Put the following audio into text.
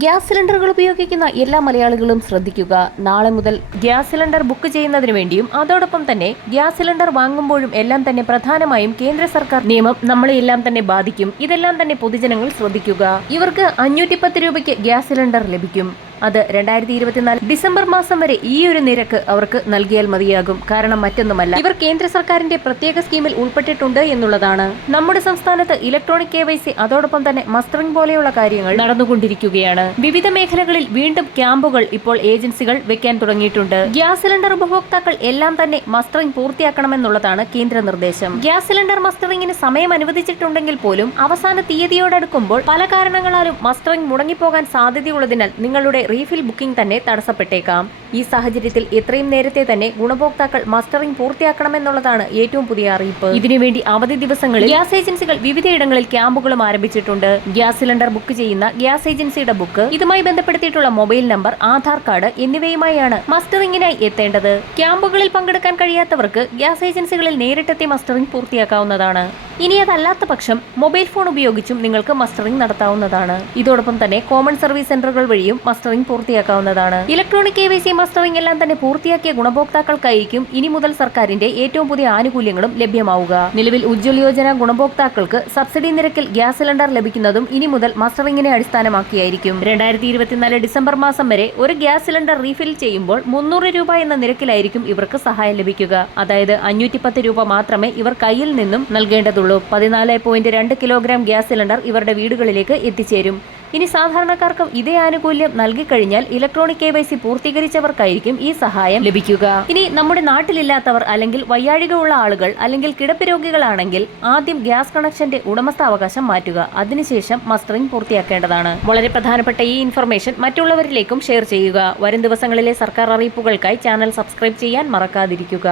Gas സിലിണ്ടറുകൾ ഉപയോഗിക്കുന്ന എല്ലാ മലയാളികളും ശ്രദ്ധിക്കുക. നാളെ മുതൽ ഗ്യാസ് സിലിണ്ടർ ബുക്ക് ചെയ്യുന്നതിന് വേണ്ടിയും അതോടൊപ്പം തന്നെ ഗ്യാസ് സിലിണ്ടർ വാങ്ങുമ്പോഴും എല്ലാം തന്നെ പ്രധാനമായും കേന്ദ്ര സർക്കാർ നിയമം നമ്മളെ എല്ലാം തന്നെ ബാധിക്കും. ഇതെല്ലാം തന്നെ പൊതുജനങ്ങൾ ശ്രദ്ധിക്കുക. ഇവർക്ക് അഞ്ഞൂറ്റി പത്ത് രൂപയ്ക്ക് ഗ്യാസ് സിലിണ്ടർ ലഭിക്കും. അത് രണ്ടായിരത്തി ഇരുപത്തിനാല് ഡിസംബർ മാസം വരെ ഈ ഒരു നിരക്ക് അവർക്ക് നൽകിയാൽ മതിയാകും. കാരണം മറ്റൊന്നുമല്ല ഇവർ കേന്ദ്ര സർക്കാരിന്റെ പ്രത്യേക സ്കീമിൽ ഉൾപ്പെട്ടിട്ടുണ്ട് എന്നുള്ളതാണ്. നമ്മുടെ സംസ്ഥാനത്ത് ഇലക്ട്രോണിക് കെ വൈ സി അതോടൊപ്പം തന്നെ മസ്റ്ററിംഗ് പോലെയുള്ള കാര്യങ്ങൾ നടന്നുകൊണ്ടിരിക്കുകയാണ്. വിവിധ മേഖലകളിൽ വീണ്ടും ക്യാമ്പുകൾ ഇപ്പോൾ ഏജൻസികൾ വെക്കാൻ തുടങ്ങിയിട്ടുണ്ട്. ഗ്യാസ് സിലിണ്ടർ ഉപഭോക്താക്കൾ എല്ലാം തന്നെ മസ്റ്ററിംഗ് പൂർത്തിയാക്കണമെന്നുള്ളതാണ് കേന്ദ്ര നിർദ്ദേശം. ഗ്യാസ് സിലിണ്ടർ മസ്റ്ററിംഗിന് സമയം അനുവദിച്ചിട്ടുണ്ടെങ്കിൽ പോലും അവസാന തീയതിയോടടുക്കുമ്പോൾ പല കാരണങ്ങളാലും മസ്റ്ററിംഗ് മുടങ്ങിപ്പോകാൻ സാധ്യതയുള്ളതിനാൽ നിങ്ങളുടെ റീഫിൽ ബുക്കിംഗ് തന്നെ തടസ്സപ്പെട്ടേക്കാം. ഈ സാഹചര്യത്തിൽ എത്രയും നേരത്തെ തന്നെ ഗുണഭോക്താക്കൾ മസ്റ്ററിംഗ് പൂർത്തിയാക്കണമെന്നുള്ളതാണ് ഏറ്റവും പുതിയ അറിയിപ്പ്. ഇതിനുവേണ്ടി അവധി ദിവസങ്ങളിൽ ഗ്യാസ് ഏജൻസികൾ വിവിധയിടങ്ങളിൽ ക്യാമ്പുകളും ആരംഭിച്ചിട്ടുണ്ട്. ഗ്യാസ് സിലിണ്ടർ ബുക്ക് ചെയ്യുന്ന ഗ്യാസ് ഏജൻസിയുടെ ബുക്ക് ഇതുമായി ബന്ധപ്പെടുത്തിയിട്ടുള്ള മൊബൈൽ നമ്പർ ആധാർ കാർഡ് എന്നിവയുമായാണ് മസ്റ്ററിംഗിനായി എത്തേണ്ടത്. ക്യാമ്പുകളിൽ പങ്കെടുക്കാൻ കഴിയാത്തവർക്ക് ഗ്യാസ് ഏജൻസികളിൽ നേരിട്ടെത്തി മസ്റ്ററിംഗ് പൂർത്തിയാക്കാവുന്നതാണ്. ഇനി അതല്ലാത്ത പക്ഷം മൊബൈൽ ഫോൺ ഉപയോഗിച്ചും നിങ്ങൾക്ക് മസ്റ്ററിംഗ് നടത്താവുന്നതാണ്. ഇതോടൊപ്പം തന്നെ കോമൺ സർവീസ് സെന്ററുകൾ വഴിയും mustering പൂർത്തിയാക്കാവുന്നതാണ്. Electronic K Y C mustering എല്ലാം തന്നെ പൂർത്തിയാക്കിയ ഗുണഭോക്താക്കൾക്കായിരിക്കും ഇനി മുതൽ സർക്കാരിന്റെ ഏറ്റവും പുതിയ ആനുകൂല്യങ്ങളും ലഭ്യമാവുക. നിലവിൽ ഉജ്ജ്വൽ യോജന ഗുണഭോക്താക്കൾക്ക് സബ്സിഡി നിരക്കിൽ ഗ്യാസ് സിലിണ്ടർ ലഭിക്കുന്നതും ഇനി മുതൽ മസ്റ്ററിംഗിനെ അടിസ്ഥാനമാക്കിയായിരിക്കും. രണ്ടായിരത്തി ഇരുപത്തിനാല് ഡിസംബർ മാസം വരെ ഒരു ഗ്യാസ് സിലിണ്ടർ റീഫിൽ ചെയ്യുമ്പോൾ മുന്നൂറ് രൂപ എന്ന നിരക്കിലായിരിക്കും ഇവർക്ക് സഹായം ലഭിക്കുക. അതായത് അഞ്ഞൂറ്റി രൂപ മാത്രമേ ഇവർ കയ്യിൽ നിന്നും നൽകേണ്ടതുള്ളൂ. പതിനാല് പോയിന്റ് രണ്ട് കിലോഗ്രാം ഗ്യാസ് സിലിണ്ടർ ഇവരുടെ വീടുകളിലേക്ക് എത്തിച്ചേരും. ഇനി സാധാരണക്കാർക്കും ഇതേ ആനുകൂല്യം നൽകിക്കഴിഞ്ഞാൽ ഇലക്ട്രോണിക് കെ വൈ സി പൂർത്തീകരിച്ചവർക്കായിരിക്കും ഈ സഹായം ലഭിക്കുക. ഇനി നമ്മുടെ നാട്ടിലില്ലാത്തവർ അല്ലെങ്കിൽ വയ്യാഴികയുള്ള ആളുകൾ അല്ലെങ്കിൽ കിടപ്പ് രോഗികളാണെങ്കിൽ ആദ്യം ഗ്യാസ് കണക്ഷന്റെ ഉടമസ്ഥാവകാശം മാറ്റുക. അതിനുശേഷം മസ്റ്ററിംഗ് പൂർത്തിയാക്കേണ്ടതാണ്. വളരെ പ്രധാനപ്പെട്ട ഈ ഇൻഫർമേഷൻ മറ്റുള്ളവരിലേക്കും ഷെയർ ചെയ്യുക. വരും ദിവസങ്ങളിലെ സർക്കാർ അറിയിപ്പുകൾക്കായി ചാനൽ സബ്സ്ക്രൈബ് ചെയ്യാൻ മറക്കാതിരിക്കുക.